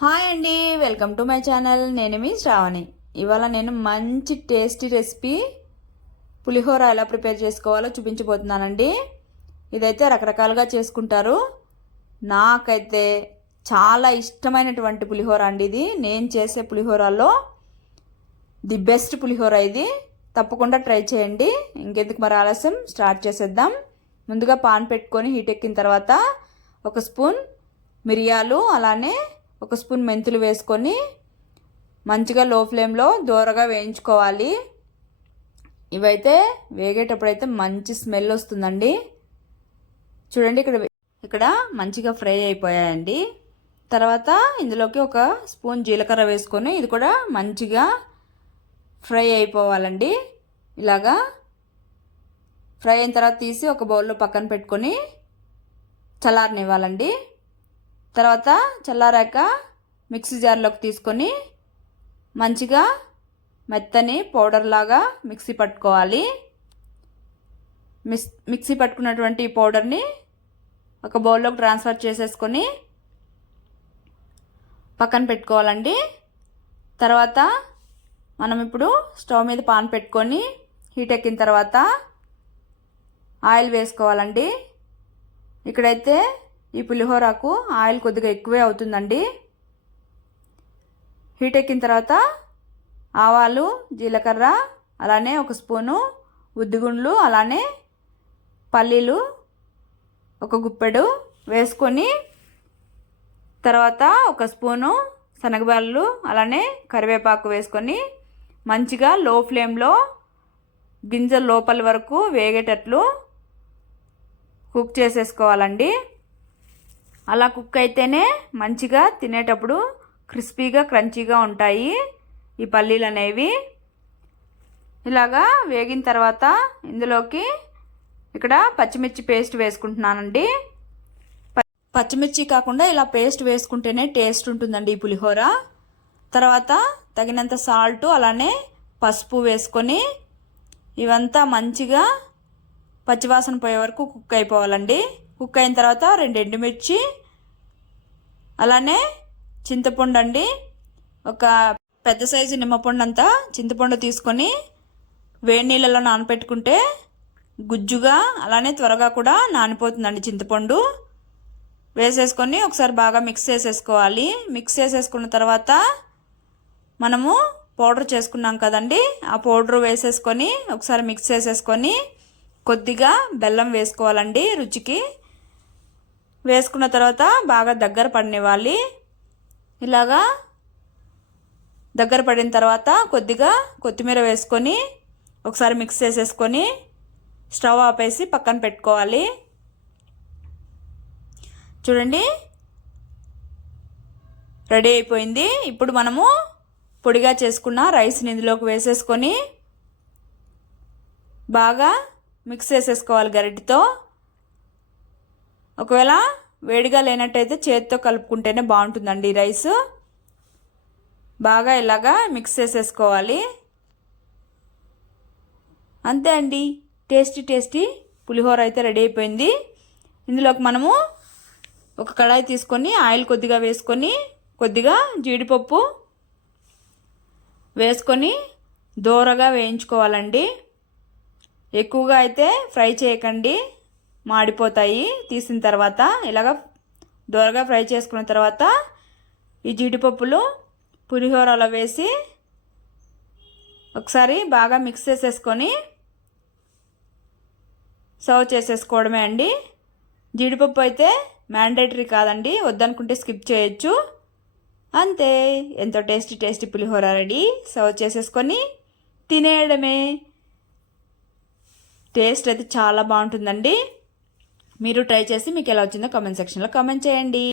Hi అండి, welcome to my channel. నేను మీ శ్రావణి. ఇవాళ నేను మంచి టేస్టీ రెసిపీ పులిహోర ఎలా ప్రిపేర్ చేసుకోవాలో చూపించబోతున్నానండి. ఇదైతే రకరకాలుగా చేసుకుంటారు. నాకైతే చాలా ఇష్టమైనటువంటి పులిహోర అండి ఇది. నేను చేసే పులిహోరలో ది బెస్ట్ పులిహోర ఇది. తప్పకుండా ట్రై చేయండి. ఇంకెందుకు మరి ఆలస్యం, స్టార్ట్ చేసేద్దాం. ముందుగా పాన్ పెట్టుకొని హీట్ ఎక్కిన తర్వాత ఒక స్పూన్ మిరియాలు, అలానే ఒక స్పూన్ మెంతులు వేసుకొని మంచిగా లో ఫ్లేమ్లో దోరగా వేయించుకోవాలి. ఇవైతే వేగేటప్పుడైతే మంచి స్మెల్ వస్తుందండి. చూడండి, ఇక్కడ మంచిగా ఫ్రై అయిపోయాయండి. తర్వాత ఇందులోకి ఒక స్పూన్ జీలకర్ర వేసుకొని ఇది కూడా మంచిగా ఫ్రై అయిపోవాలండి. ఇలాగా ఫ్రై అయిన తర్వాత తీసి ఒక బౌల్లో పక్కన పెట్టుకొని చల్లారనివ్వాలండి. తర్వాత చల్లారాక మిక్సీ జార్లోకి తీసుకొని మంచిగా మెత్తని పౌడర్ లాగా మిక్సీ పట్టుకోవాలి. మిక్సీ పట్టుకున్నటువంటి పౌడర్ని ఒక బౌల్లోకి ట్రాన్స్ఫర్ చేసేసుకొని పక్కన పెట్టుకోవాలండి. తర్వాత మనం ఇప్పుడు స్టవ్ మీద పాన్ పెట్టుకొని హీట్ ఎక్కిన తర్వాత ఆయిల్ వేసుకోవాలండి. ఇక్కడైతే ఈ పులిహోరకు ఆయిల్ కొద్దిగా ఎక్కువే అవుతుందండి. హీట్ ఎక్కిన తర్వాత ఆవాలు, జీలకర్ర, అలానే ఒక స్పూను ఉద్దిగుండ్లు, అలానే పల్లీలు ఒక గుప్పెడు వేసుకొని తర్వాత ఒక స్పూను శనగబాళ్ళు, అలానే కరివేపాకు వేసుకొని మంచిగా లో ఫ్లేమ్లో గింజల లోపల వరకు వేగేటట్లు కుక్ చేసేసుకోవాలండి. అలా కుక్ అయితేనే మంచిగా తినేటప్పుడు క్రిస్పీగా, క్రంచీగా ఉంటాయి ఈ పల్లీలు అనేవి. ఇలాగా వేగిన తర్వాత ఇందులోకి ఇక్కడ పచ్చిమిర్చి పేస్ట్ వేసుకుంటున్నానండి. పచ్చిమిర్చి కాకుండా ఇలా పేస్ట్ వేసుకుంటేనే టేస్ట్ ఉంటుందండి ఈ పులిహోర. తర్వాత తగినంత సాల్ట్, అలానే పసుపు వేసుకొని ఇవంతా మంచిగా పచ్చివాసన పోయే వరకు కుక్ అయిపోవాలండి. కుక్ అయిన తర్వాత 2 ఎండుమిర్చి, అలానే చింతపండు అండి, ఒక పెద్ద సైజు నిమ్మపండు అంతా చింతపండు తీసుకొని వేడి నీళ్ళలో నానపెట్టుకుంటే గుజ్జుగా, అలానే త్వరగా కూడా నానిపోతుందండి. చింతపండు వేసేసుకొని ఒకసారి బాగా మిక్స్ చేసేసుకోవాలి. మిక్స్ చేసేసుకున్న తర్వాత మనము పౌడర్ చేసుకున్నాం కదండి, ఆ పౌడర్ వేసేసుకొని ఒకసారి మిక్స్ చేసేసుకొని కొద్దిగా బెల్లం వేసుకోవాలండి రుచికి. వేసుకున్న తర్వాత బాగా దగ్గర పడనివ్వాలి. ఇలాగా దగ్గర పడిన తర్వాత కొద్దిగా కొత్తిమీర వేసుకొని ఒకసారి మిక్స్ చేసేసుకొని స్టవ్ ఆపేసి పక్కన పెట్టుకోవాలి. చూడండి, రెడీ అయిపోయింది. ఇప్పుడు మనము పొడిగా చేసుకున్న రైస్ని ఇందులోకి వేసేసుకొని బాగా మిక్స్ చేసేసుకోవాలి గరిటెతో. ఒకవేళ వేడిగా లేనట్టయితే చేతితో కలుపుకుంటేనే బాగుంటుందండి రైస్. బాగా ఇలాగా మిక్స్ చేసేసుకోవాలి. అంతే అండి, టేస్టీ టేస్టీ పులిహోర అయితే రెడీ అయిపోయింది. ఇందులోకి మనము ఒక కడాయి తీసుకొని ఆయిల్ కొద్దిగా వేసుకొని కొద్దిగా జీడిపప్పు వేసుకొని దోరగా వేయించుకోవాలండి. ఎక్కువగా అయితే ఫ్రై చేయకండి, మాడిపోతాయి. తీసిన తర్వాత ఇలాగ దోరగా ఫ్రై చేసుకున్న తర్వాత ఈ జీడిపప్పులు పులిహోరలో వేసి ఒకసారి బాగా మిక్స్ చేసేసుకొని సర్వ్ చేసేసుకోవడమే అండి. జీడిపప్పు అయితే మ్యాండేటరీ కాదండి, వద్దనుకుంటే స్కిప్ చేయొచ్చు. అంతే, ఎంతో టేస్టీ టేస్టీ పులిహోర రెడీ. సర్వ్ చేసేసుకొని తినేయడమే. టేస్ట్ అయితే చాలా బాగుంటుందండి. మీరు ట్రై చేసి మీకు ఎలా వచ్చిందో కామెంట్ సెక్షన్లో కామెంట్ చేయండి.